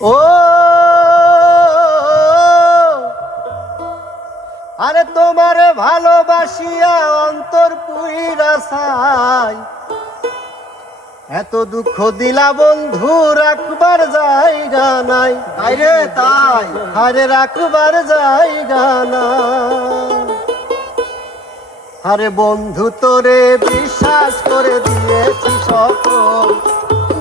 ও আরে তোমারে ভালোবাসিয়া অন্তর পুইরা ছাই, এত দুঃখ দিলা বন্ধু রাখবার জায়গা নাই। আরে তাই আরে রাখবার জায়গা নাই। আরে বন্ধু তোরে বিশ্বাস করে দিয়েছি সকল,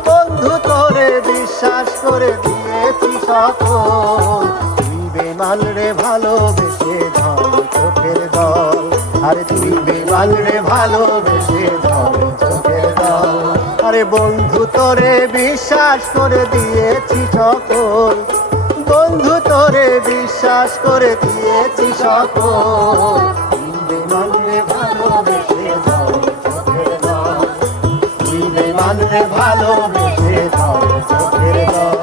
বন্ধু তোরে বিশ্বাস করে দিয়েছি সকল। তুই বেমান রে ভালোবেসে ধর চোখের দল, আরে তুই বেমান রে ভালোবেসে ধর চোখের দল। আরে বন্ধু তোরে বিশ্বাস করে দিয়েছি সকল, বন্ধু তোরে বিশ্বাস করে দিয়েছি সকল। তুই বেমান রে ভালোবেসে ধর চোখের দল, তুই বেমান রে ভালোবেসে ধর চোখের দল।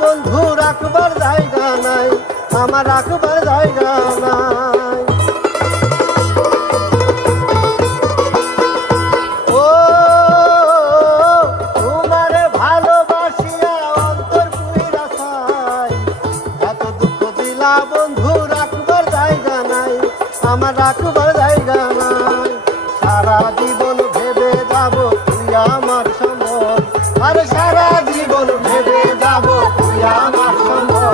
বন্ধু রাখবার জায়গা নাই, আমার রাখবার জায়গা নাই। ও তোমারে ভালোবাসিয়া অন্তর পুইরা ছাই, এত দুঃখ দিলা বন্ধু রাখবার জায়গা নাই, আমার রাখবার জায়গা নাই। সারা জীবন ভেবে যাব তুই আমার সম্বল, আরে সারা জীবন ভেবে যাব তুই আমার সম্বল।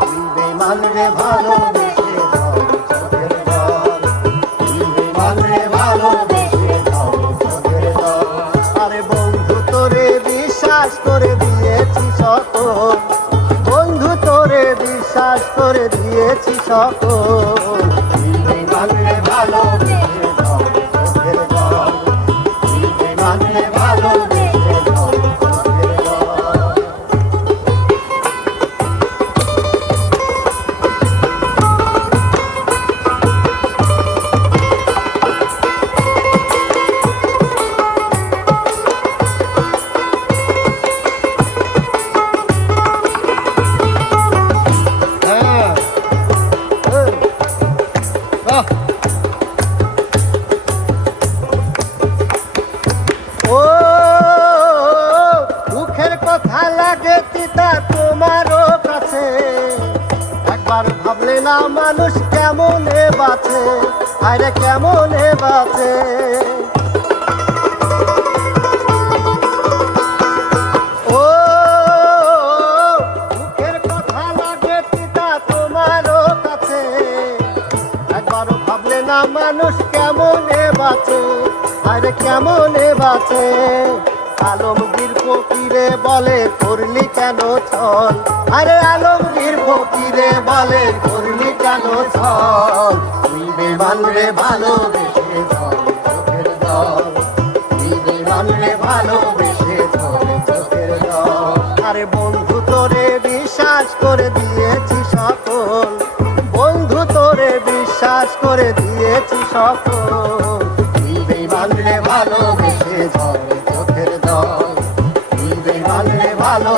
তুই বেমান রে ভালোবেসে ধর চোখের দল, তুই বেমান রে ভালোবেসে ধর চোখের দল। আরে বন্ধু তোরে বিশ্বাস করে দিয়েছি সকল, বন্ধু তোরে বিশ্বাস করে দিয়েছি সকল। তুই বেমান রে ভালোবেসে ধর চোখের দল, তুই বেমান রে ভালোবেসে ধর চোখের দল। ও মুখের কথা লাগে তিতা তোমারও কাছে, একবার ভাবলে না মানুষ কেমনে বাঁচে, আরে কেমনে বাঁচে। ও মুখের কথা লাগে তিতা তোমারও কাছে, একবার ভাবলে না মানুষ কেমনে বাঁচে, আরে কেমনে বাঁচে। আলমগীর ফকিরে বলে করলি কেন ছল, আরে আলমগীর ফকিরে বলে করলি কেন ছল। তুই বেমান রে ভালোবেসে ধর চোখের দল, তুই বেমান রে ভালোবেসে ধর চোখের দল। আরে বন্ধু তোরে বিশ্বাস করে দিয়েছি সকল, বন্ধু তোরে বিশ্বাস করে দিয়েছি সকল। তুই বেমান রে ভালোবেসে ধর চোখের দল, তুই বেমান রে ভালো